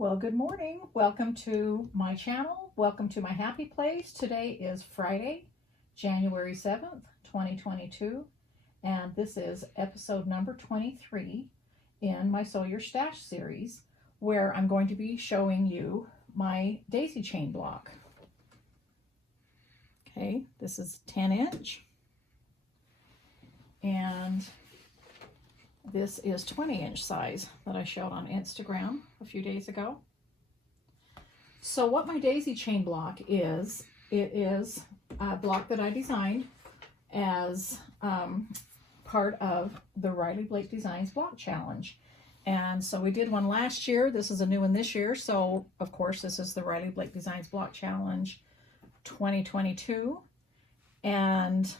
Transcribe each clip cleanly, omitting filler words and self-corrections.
Well, good morning. Welcome to my channel. Welcome to my happy place. Today is Friday, January 7th, 2022, and this is episode number 23 in my Sew Your Stash series, where I'm going to be showing you my daisy chain block. Okay, this is 10-inch, and this is 20-inch size that I showed on Instagram a few days ago. So what my daisy chain block is, it is a block that I designed as part of the Riley Blake Designs Block Challenge. And so we did one last year. This is a new one this year. So of course this is the Riley Blake Designs Block Challenge 2022. And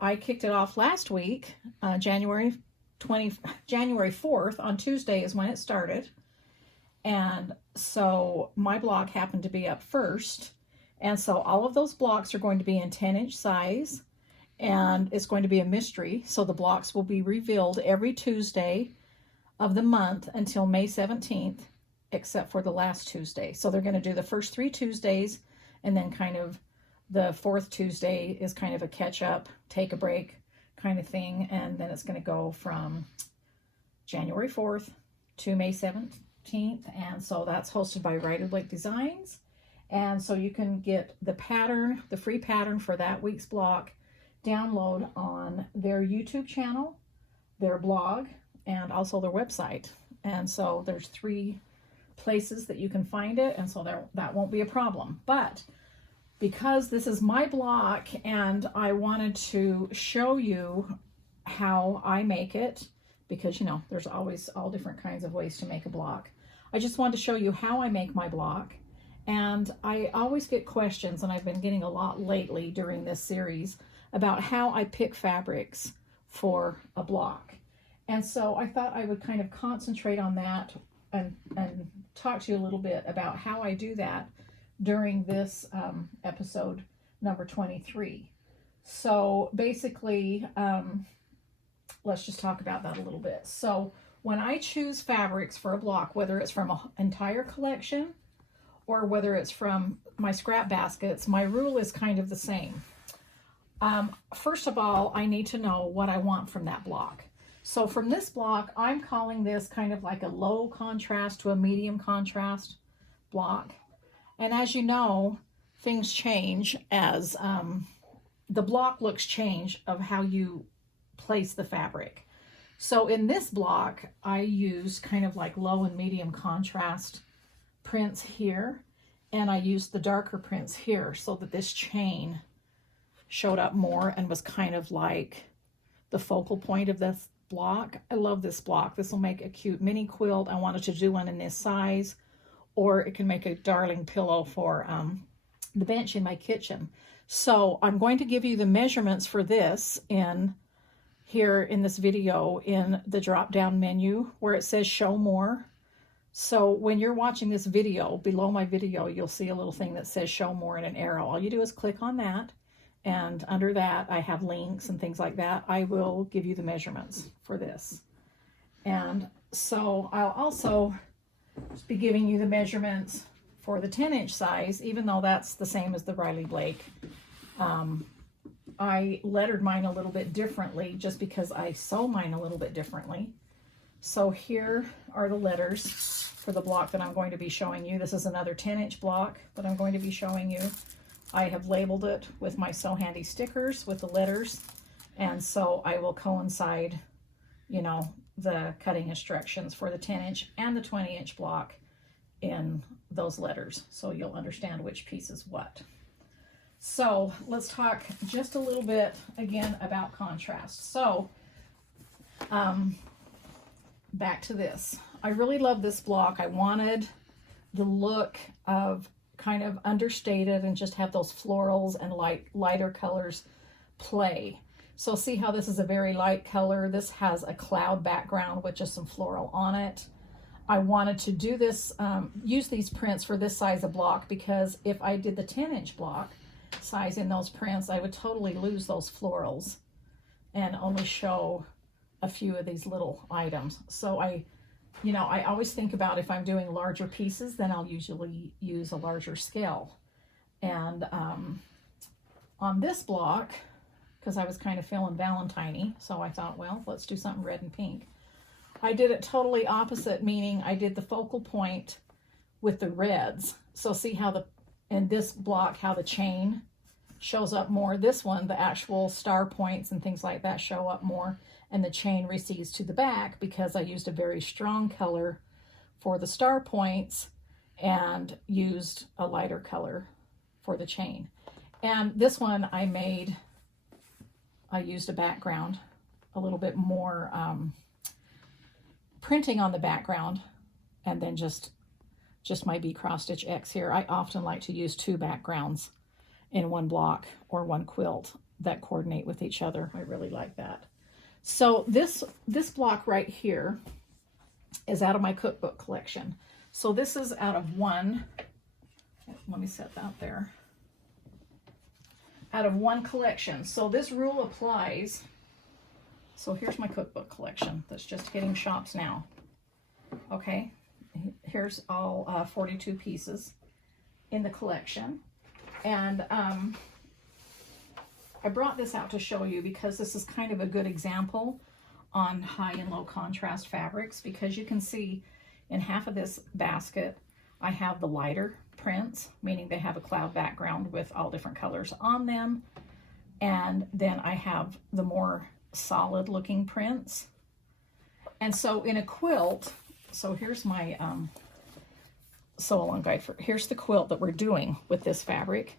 I kicked it off last week, January 4th, on Tuesday is when it started. And so my block happened to be up first. And so all of those blocks are going to be in 10-inch size, and it's going to be a mystery. So the blocks will be revealed every Tuesday of the month until May 17th, except for the last Tuesday. So they're going to do the first 3 Tuesdays, and then kind of the 4th Tuesday is kind of a catch up, take a break kind of thing. And then it's going to go from January 4th to May 17th. And so that's hosted by Riley Blake Designs. And so you can get the pattern, the free pattern for that week's block, download on their YouTube channel, their blog, and also their website. And so there's 3 places that you can find it, and so that won't be a problem. But because this is my block and I wanted to show you how I make it, because you know there's always all different kinds of ways to make a block, I just wanted to show you how I make my block. And I always get questions, and I've been getting a lot lately during this series, about how I pick fabrics for a block. And so I thought I would kind of concentrate on that and talk to you a little bit about how I do that during this episode number 23. So basically, let's just talk about that a little bit. So when I choose fabrics for a block, whether it's from an entire collection or whether it's from my scrap baskets, my rule is kind of the same. First of all, I need to know what I want from that block. So from this block, I'm calling this kind of like a low contrast to a medium contrast block. And as you know, things change as the block looks change of how you place the fabric. So in this block, I use kind of like low and medium contrast prints here, and I used the darker prints here so that this chain showed up more and was kind of like the focal point of this block. I love this block. This will make a cute mini quilt. I wanted to do one in this size, or it can make a darling pillow for the bench in my kitchen. So I'm going to give you the measurements for this here in this video in the drop down menu where it says show more. So when you're watching this video, below my video, you'll see a little thing that says show more and an arrow. All you do is click on that, and under that I have links and things like that. I will give you the measurements for this. And so I'll also be giving you the measurements for the 10-inch size, even though that's the same as the Riley Blake. I lettered mine a little bit differently just because I sew mine a little bit differently. So here are the letters for the block that I'm going to be showing you. This is another 10-inch block that I'm going to be showing you. I have labeled it with my Sew Handy stickers with the letters, and so I will coincide, you know, the cutting instructions for the 10-inch and the 20-inch block in those letters, so you'll understand which piece is what. So let's talk just a little bit again about contrast. So back to this. I really love this block. I wanted the look of kind of understated and just have those florals and lighter colors play. So see how this is a very light color. This has a cloud background with just some floral on it. I wanted to do this, use these prints for this size of block, because if I did the 10-inch block size in those prints, I would totally lose those florals and only show a few of these little items. So I you know, I always think about if I'm doing larger pieces, then I'll usually use a larger scale. And on this block, because I was kind of feeling Valentine-y, so I thought, well, let's do something red and pink. I did it totally opposite, meaning I did the focal point with the reds. So see how in this block, how the chain shows up more. This one, the actual star points and things like that show up more, and the chain recedes to the back because I used a very strong color for the star points and used a lighter color for the chain. And this one I used a background, a little bit more printing on the background, and then just my B cross stitch X here. I often like to use two backgrounds in one block or one quilt that coordinate with each other. I really like that. So this block right here is out of my cookbook collection. So this is out of one, let me set that there, out of one collection. So this rule applies. So here's my cookbook collection that's just hitting shops now. Okay, here's all 42 pieces in the collection. And I brought this out to show you because this is kind of a good example on high and low contrast fabrics, because you can see in half of this basket I have the lighter prints, meaning they have a cloud background with all different colors on them, and then I have the more solid looking prints. And so in a quilt, so here's my sew along guide here's the quilt that we're doing with this fabric.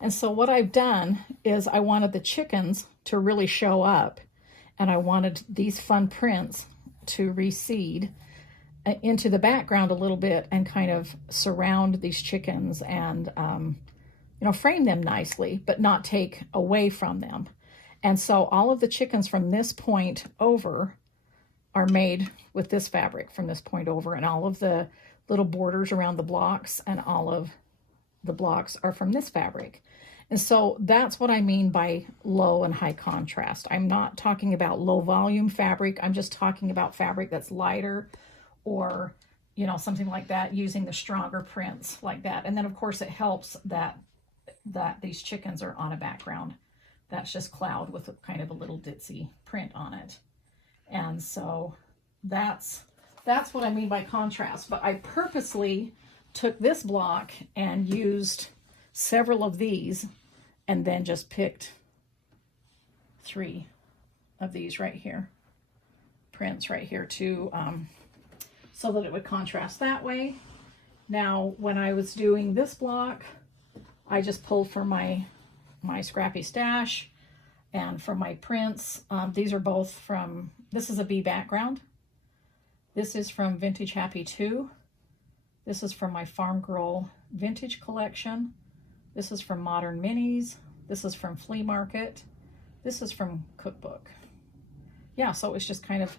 And so what I've done is I wanted the chickens to really show up, and I wanted these fun prints to recede into the background a little bit and kind of surround these chickens and you know, frame them nicely, but not take away from them. And so all of the chickens from this point over are made with this fabric from this point over, and all of the little borders around the blocks and all of the blocks are from this fabric. And so that's what I mean by low and high contrast. I'm not talking about low volume fabric. I'm just talking about fabric that's lighter, or, you know, something like that, using the stronger prints like that. And then of course it helps that these chickens are on a background that's just cloud with kind of a little ditzy print on it. And so that's what I mean by contrast. But I purposely took this block and used several of these, and then just picked 3 of these right here, prints right here to so that it would contrast that way. Now when I was doing this block, I just pulled from my scrappy stash and from my prints. These are both from, this is a B background. This is from Vintage Happy 2. This is from my Farm Girl Vintage collection. This is from Modern Minis. This is from Flea Market. This is from Cookbook. Yeah, so it's just kind of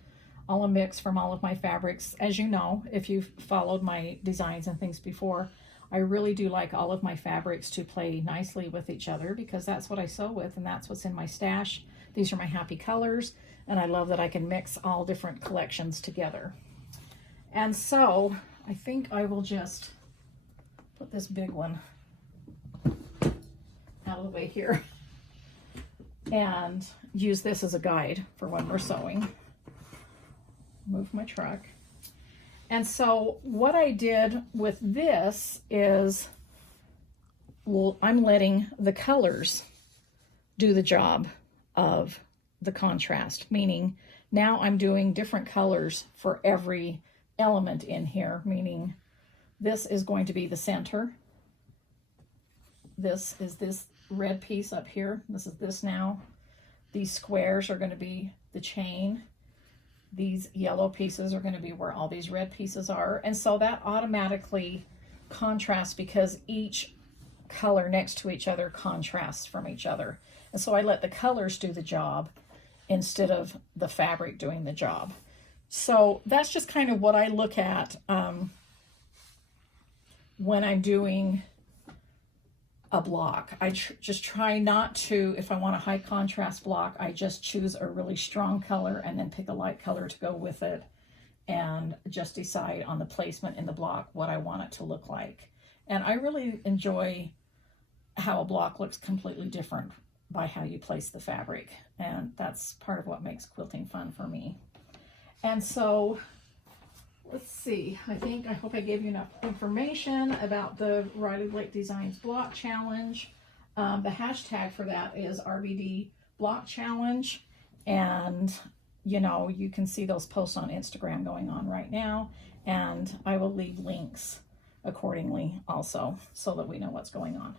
all a mix from all of my fabrics. As you know, if you've followed my designs and things before, I really do like all of my fabrics to play nicely with each other, because that's what I sew with and that's what's in my stash. These are my happy colors, and I love that I can mix all different collections together. And so I think I will just put this big one out of the way here and use this as a guide for when we're sewing. Move my truck. And so what I did with this is, well, I'm letting the colors do the job of the contrast, meaning now I'm doing different colors for every element in here, meaning this is going to be the center. This is this red piece up here. This is this now. These squares are going to be the chain. These yellow pieces are going to be where all these red pieces are. And so that automatically contrasts because each color next to each other contrasts from each other. And so I let the colors do the job instead of the fabric doing the job. So that's just kind of what I look at when I'm doing a block. I just try not to, if I want a high contrast block, I just choose a really strong color and then pick a light color to go with it and just decide on the placement in the block what I want it to look like. And I really enjoy how a block looks completely different by how you place the fabric. And that's part of what makes quilting fun for me. And so, let's see, I hope I gave you enough information about the Riley Blake Designs Block Challenge. The hashtag for that is RBD Block Challenge. And, you know, you can see those posts on Instagram going on right now. And I will leave links accordingly also so that we know what's going on.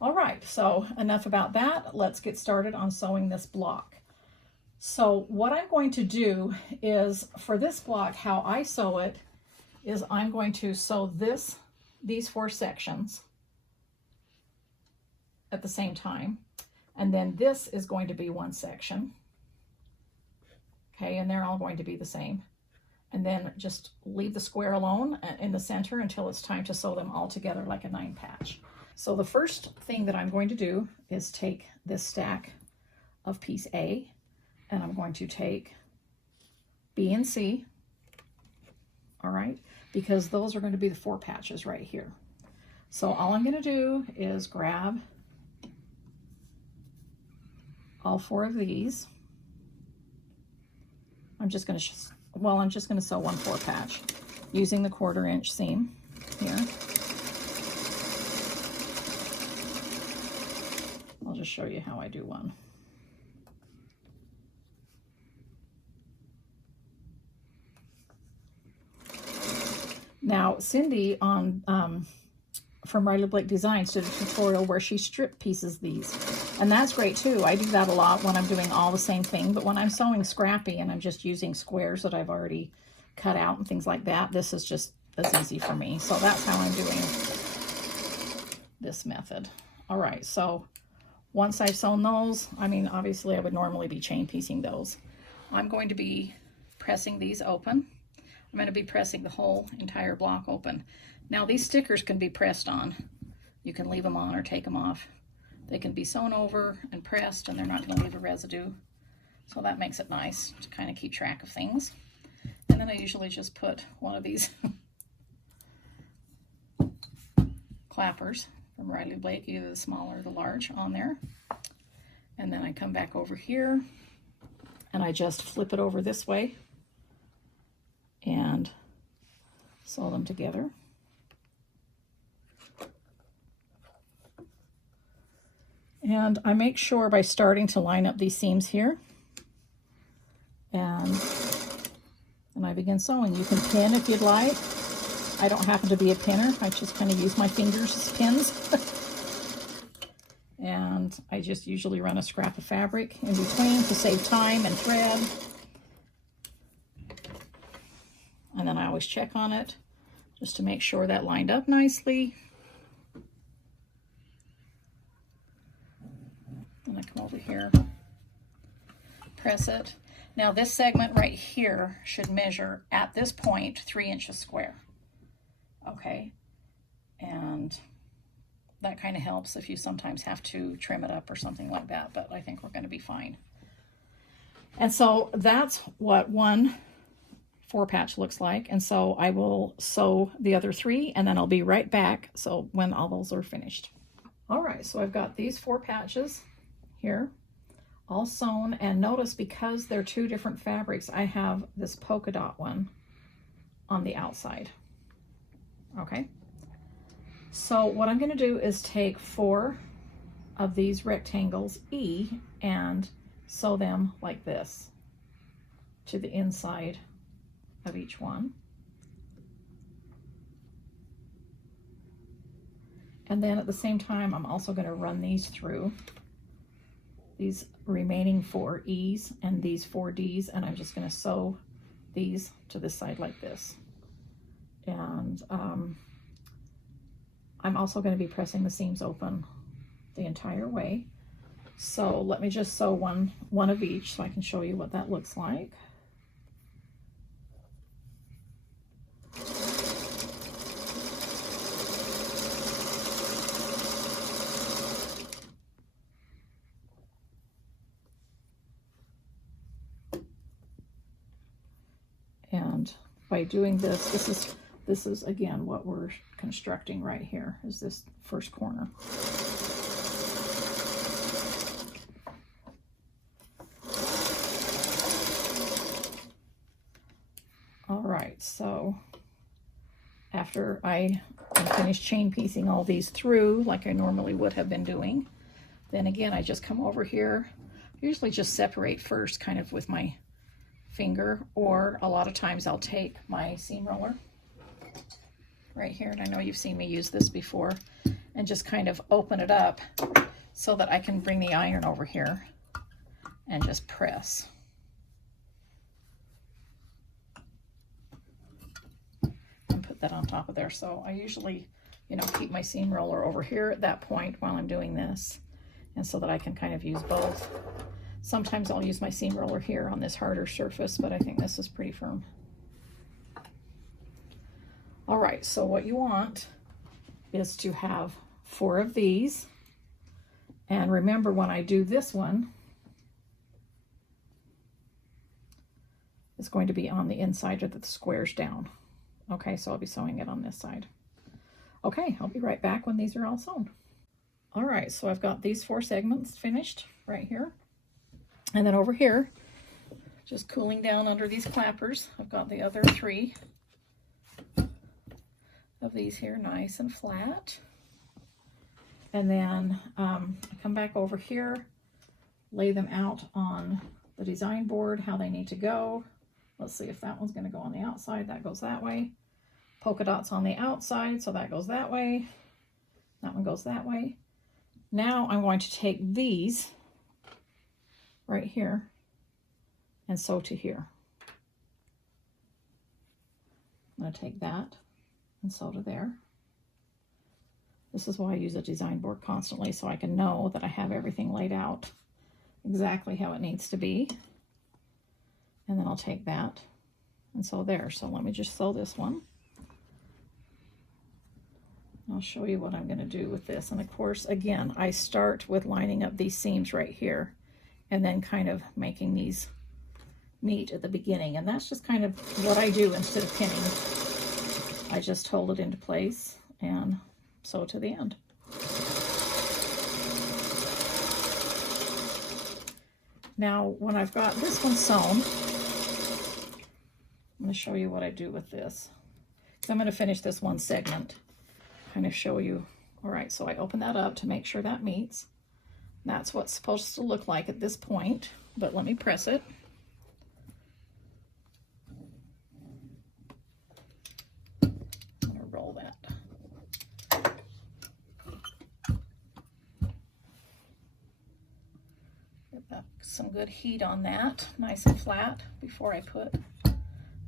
All right, so enough about that. Let's get started on sewing this block. So what I'm going to do is, for this block, how I sew it is I'm going to sew these 4 sections at the same time. And then this is going to be one section. Okay, and they're all going to be the same. And then just leave the square alone in the center until it's time to sew them all together like a 9 patch. So the first thing that I'm going to do is take this stack of piece A, and I'm going to take B and C, all right, because those are going to be the 4 patches right here. So all I'm going to do is grab all 4 of these. I'm just going to sew one 4 patch using the 1/4 inch seam here. I'll just show you how I do one. Now, Cindy from Riley Blake Designs did a tutorial where she strip pieces these, and that's great too. I do that a lot when I'm doing all the same thing, but when I'm sewing scrappy and I'm just using squares that I've already cut out and things like that, this is just as easy for me. So that's how I'm doing this method. All right, so once I've sewn those, I mean, obviously I would normally be chain piecing those. I'm going to be pressing these open. I'm going to be pressing the whole entire block open. Now these stickers can be pressed on. You can leave them on or take them off. They can be sewn over and pressed, and they're not going to leave a residue. So that makes it nice to kind of keep track of things. And then I usually just put one of these clappers from Riley Blake, either the small or the large, on there. And then I come back over here and I just flip it over this way and sew them together. And I make sure by starting to line up these seams here, and I begin sewing. You can pin if you'd like. I don't happen to be a pinner. I just kind of use my fingers as pins. And I just usually run a scrap of fabric in between to save time and thread. And then I always check on it just to make sure that lined up nicely. Then I come over here, press it. Now this segment right here should measure at this point 3 inches square. Okay, and that kind of helps if you sometimes have to trim it up or something like that, but I think we're going to be fine. And so that's what one 4 patch looks like. And so I will sew the other 3, and then I'll be right back so when all those are finished. All right, so I've got these 4 patches here all sewn, and notice because they're 2 different fabrics, I have this polka dot one on the outside. Okay, so what I'm going to do is take 4 of these rectangles E and sew them like this to the inside of each one. And then at the same time, I'm also going to run these through these remaining 4 E's and these 4 D's, and I'm just going to sew these to this side like this. And I'm also going to be pressing the seams open the entire way. So let me just sew one of each so I can show you what that looks like. And by doing this, this is again what we're constructing right here, is this first corner. All right, so after I finish chain piecing all these through like I normally would have been doing, then again I just come over here. I usually just separate first kind of with my finger, or a lot of times I'll take my seam roller right here, and I know you've seen me use this before, and just kind of open it up so that I can bring the iron over here and just press. And put that on top of there. So I usually, you know, keep my seam roller over here at that point while I'm doing this, and so that I can kind of use both. Sometimes I'll use my seam roller here on this harder surface, but I think this is pretty firm. All right, so what you want is to have 4 of these. And remember, when I do this one, it's going to be on the inside of the squares down. Okay, so I'll be sewing it on this side. Okay, I'll be right back when these are all sewn. All right, so I've got these 4 segments finished right here. And then over here, just cooling down under these clappers, I've got the other 3 of these here, nice and flat. And then I come back over here, lay them out on the design board, how they need to go. Let's see if that one's going to go on the outside. That goes that way. Polka dots on the outside, so that goes that way. That one goes that way. Now I'm going to take these right here and sew to here. I'm going to take that and sew to there. This is why I use a design board constantly, so I can know that I have everything laid out exactly how it needs to be. And then I'll take that and sew there. So let me just sew this one. I'll show you what I'm going to do with this. And of course, again, I start with lining up these seams right here and then kind of making these meet at the beginning. And that's just kind of what I do instead of pinning. I just hold it into place and sew to the end. Now, when I've got this one sewn, I'm going to show you what I do with this. So I'm going to finish this one segment, kind of show you. All right, so I open that up to make sure that meets. That's what's supposed to look like at this point, but let me press it. I'm going to roll that. Get some good heat on that, nice and flat, before I put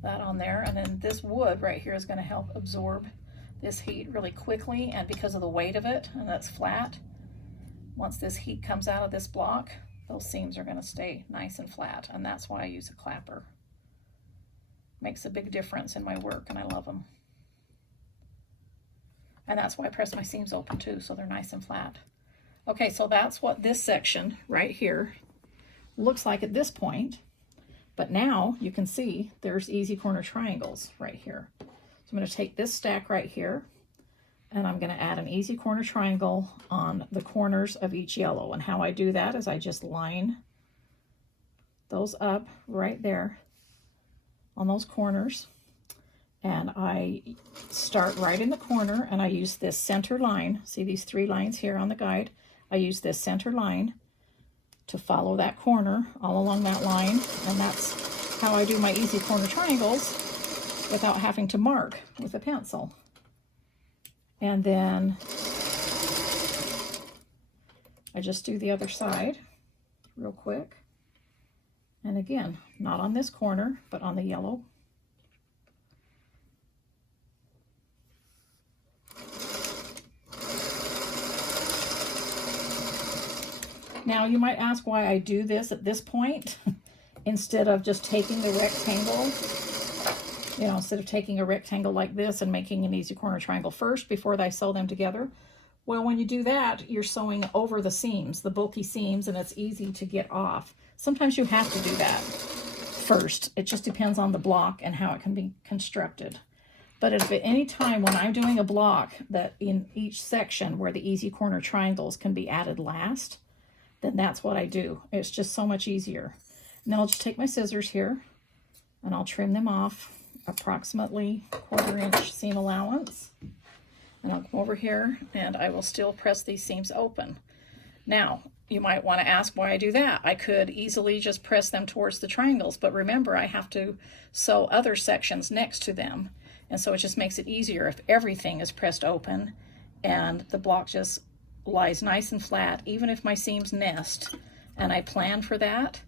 that on there. And then this wood right here is going to help absorb this heat really quickly, and because of the weight of it, and that's flat, once this heat comes out of this block, those seams are going to stay nice and flat, and that's why I use a clapper. Makes a big difference in my work, and I love them. And that's why I press my seams open too, so they're nice and flat. Okay, so that's what this section right here looks like at this point. But now you can see there's easy corner triangles right here. So I'm going to take this stack right here, and I'm going to add an easy corner triangle on the corners of each yellow. And how I do that is I just line those up right there on those corners. And I start right in the corner, and I use this center line. See these 3 lines here on the guide? I use this center line to follow that corner all along that line, and that's how I do my easy corner triangles without having to mark with a pencil. And then I just do the other side real quick, and again, not on this corner, but on the yellow. Now, you might ask why I do this at this point instead of just taking the rectangle, you know, instead of taking a rectangle like this and making an easy corner triangle first before I sew them together. Well, when you do that, you're sewing over the seams, the bulky seams, and it's easy to get off. Sometimes you have to do that first. It just depends on the block and how it can be constructed. But if at any time when I'm doing a block that in each section where the easy corner triangles can be added last, then that's what I do. It's just so much easier. And then I'll just take my scissors here and I'll trim them off approximately 1/4 inch seam allowance. And I'll come over here and I will still press these seams open. Now, you might want to ask why I do that. I could easily just press them towards the triangles, but remember I have to sew other sections next to them. And so it just makes it easier if everything is pressed open and the block just lies nice and flat, even if my seams nest. And I plan for that,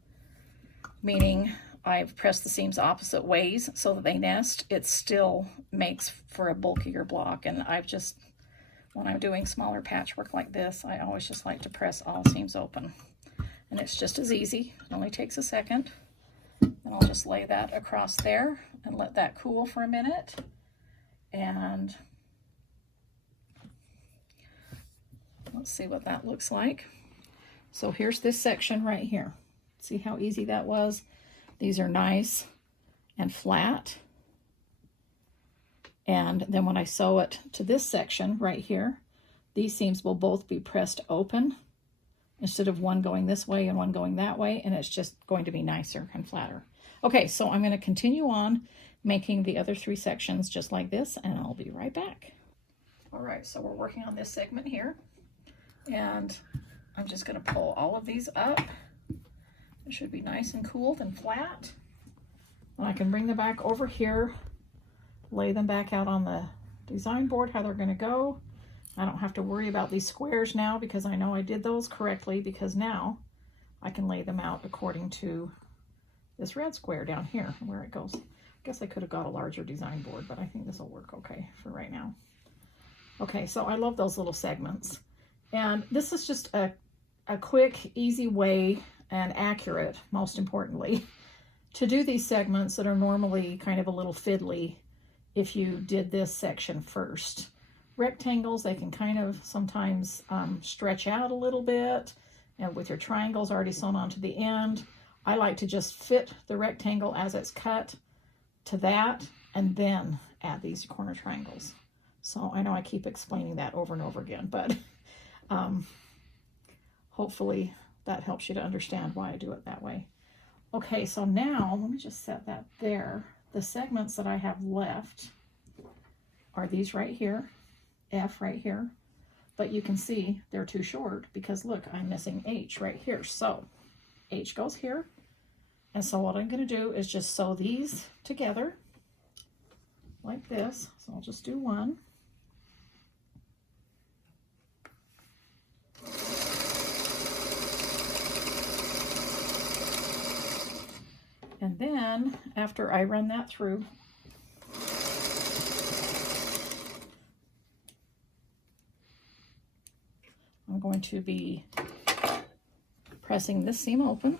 meaning I've pressed the seams opposite ways so that they nest. It still makes for a bulkier block. And I've just, when I'm doing smaller patchwork like this, I always just like to press all seams open. And it's just as easy. It only takes a second. And I'll just lay that across there and let that cool for a minute. And let's see what that looks like. So here's this section right here. See how easy that was? These are nice and flat. And then when I sew it to this section right here, these seams will both be pressed open instead of one going this way and one going that way, and it's just going to be nicer and flatter. Okay, so I'm going to continue on making the other 3 sections just like this, and I'll be right back. All right, so we're working on this segment here, and I'm just going to pull all of these up. It should be nice and cooled and flat. And I can bring them back over here, lay them back out on the design board how they're going to go. I don't have to worry about these squares now because I know I did those correctly, because now I can lay them out according to this red square down here where it goes. I guess I could have got a larger design board, but I think this will work okay for right now. Okay, so I love those little segments. And this is just a quick, easy way, and accurate, most importantly, to do these segments that are normally kind of a little fiddly if you did this section first. Rectangles, they can kind of sometimes stretch out a little bit, and with your triangles already sewn onto the end, I like to just fit the rectangle as it's cut to that and then add these corner triangles. So I know I keep explaining that over and over again, but hopefully that helps you to understand why I do it that way. Okay, so now let me just set that there. The segments that I have left are these right here, F right here, but you can see they're too short because look, I'm missing H right here. So H goes here. And so what I'm going to do is just sew these together like this. So I'll just do one. And then after I run that through, I'm going to be pressing this seam open.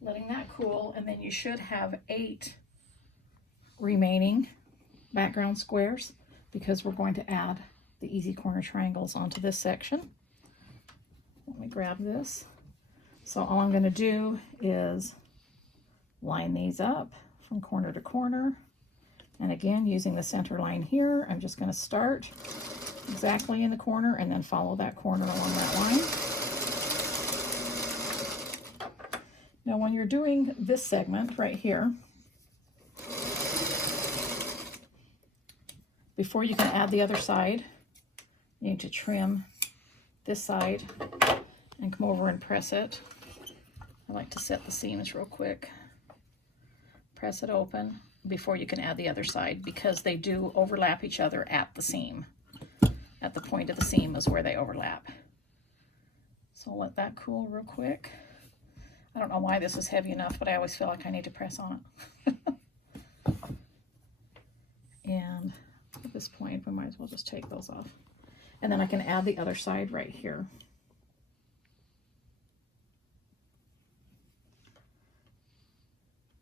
Letting that cool, and then you should have 8 remaining background squares because we're going to add the easy corner triangles onto this section. Let me grab this. So all I'm going to do is line these up from corner to corner. And again, using the center line here, I'm just going to start exactly in the corner and then follow that corner along that line. Now when you're doing this segment right here, before you can add the other side, you need to trim this side and come over and press it. I like to set the seams real quick. Press it open before you can add the other side because they do overlap each other at the seam. At the point of the seam is where they overlap. So I'll let that cool real quick. I don't know why this is heavy enough, but I always feel like I need to press on it. And at this point, we might as well just take those off. And then I can add the other side right here.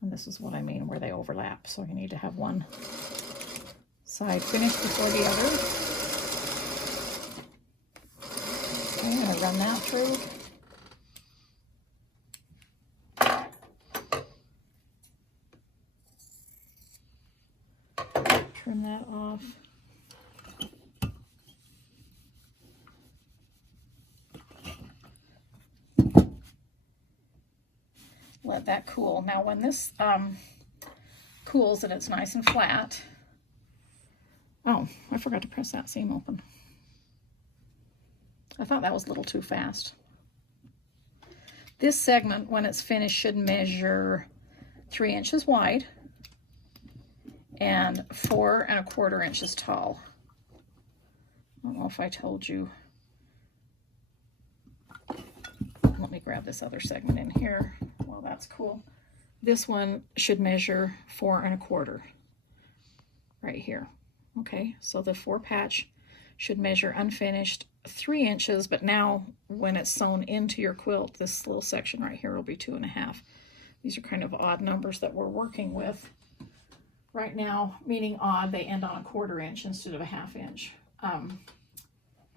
And this is what I mean where they overlap. So you need to have one side finished before the other. run that through. Trim that off. Let that cool. Now when this cools and it's nice and flat, oh, I forgot to press that seam open. I thought that was a little too fast. This segment, when it's finished, should measure 3 inches wide and 4 1/4 inches tall. I don't know if I told you. Let me grab this other segment in here. Well, that's cool. This one should measure 4 1/4 right here. Okay, so the 4 patch should measure unfinished 3 inches, but now when it's sewn into your quilt, this little section right here will be 2 1/2. These are kind of odd numbers that we're working with right now, meaning odd, they end on a 1/4 inch instead of a 1/2 inch.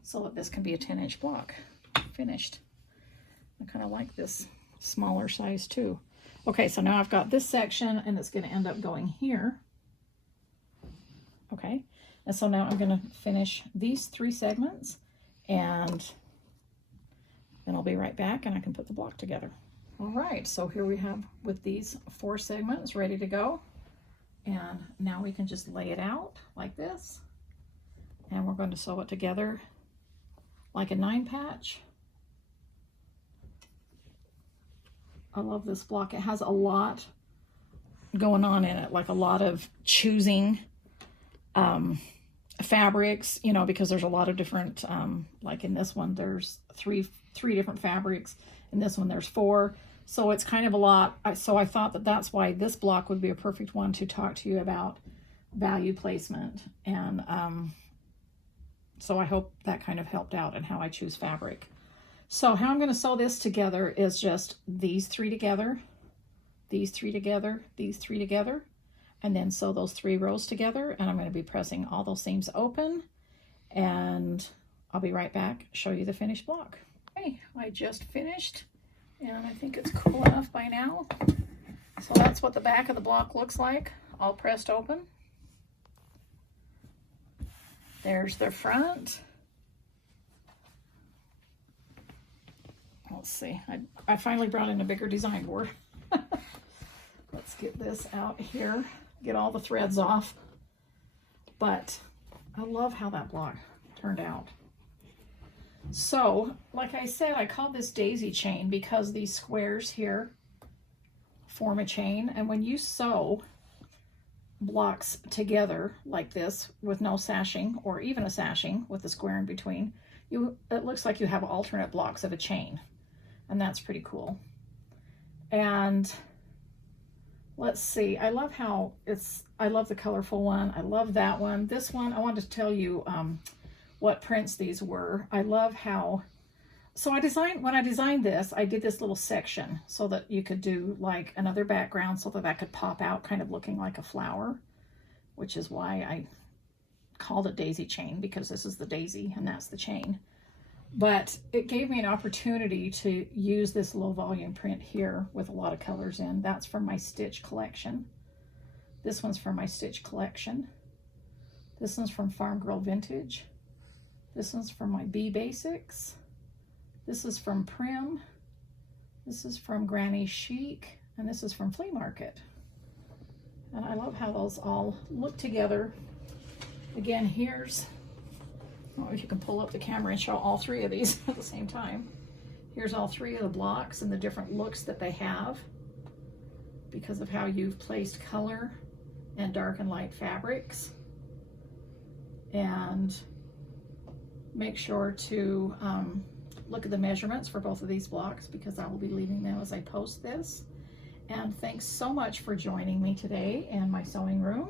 So that this can be a 10-inch block finished. I kind of like this smaller size too. Okay, so now I've got this section and it's going to end up going here. Okay, and so now I'm going to finish these 3 segments and then I'll be right back and I can put the block together. All right, so here we have with these 4 segments ready to go. And now we can just lay it out like this. And we're going to sew it together like a 9 patch. I love this block. It has a lot going on in it, like a lot of choosing fabrics, you know, because there's a lot of different, like in this one, there's three different fabrics. In this one, there's 4. So it's kind of a lot. So I thought that that's why this block would be a perfect one to talk to you about value placement. And so I hope that kind of helped out in how I choose fabric. So how I'm going to sew this together is just these 3 together, these 3 together, these 3 together, and then sew those 3 rows together. And I'm going to be pressing all those seams open, and I'll be right back, show you the finished block. Okay, I just finished, and I think it's cool enough by now. So that's what the back of the block looks like, all pressed open. There's the front. Let's see, I finally brought in a bigger design board. Let's get this out here, get all the threads off. But I love how that block turned out. So, like I said, I call this daisy chain because these squares here form a chain. And when you sew blocks together like this with no sashing, or even a sashing with a square in between, it looks like you have alternate blocks of a chain. And that's pretty cool. And let's see, I love how I love the colorful one. I love that one. This one, I wanted to tell you what prints these were. I love how, so when I designed this, I did this little section so that you could do like another background so that could pop out kind of looking like a flower, which is why I called it daisy chain, because this is the daisy and that's the chain. But it gave me an opportunity to use this low volume print here with a lot of colors in. That's from my Stitch collection. This one's from my Stitch collection. This one's from Farm Girl Vintage. This one's from my Bee Basics. This is from Prim. This is from Granny Chic. And this is from Flea Market. And I love how those all look together. Again, here's, I don't know if you can pull up the camera and show all 3 of these at the same time. Here's all 3 of the blocks and the different looks that they have because of how you've placed color and dark and light fabrics. And make sure to look at the measurements for both of these blocks because I will be leaving them as I post this. And thanks so much for joining me today in my sewing room.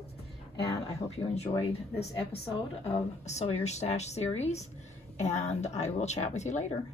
And I hope you enjoyed this episode of Sew Your Stash series, and I will chat with you later.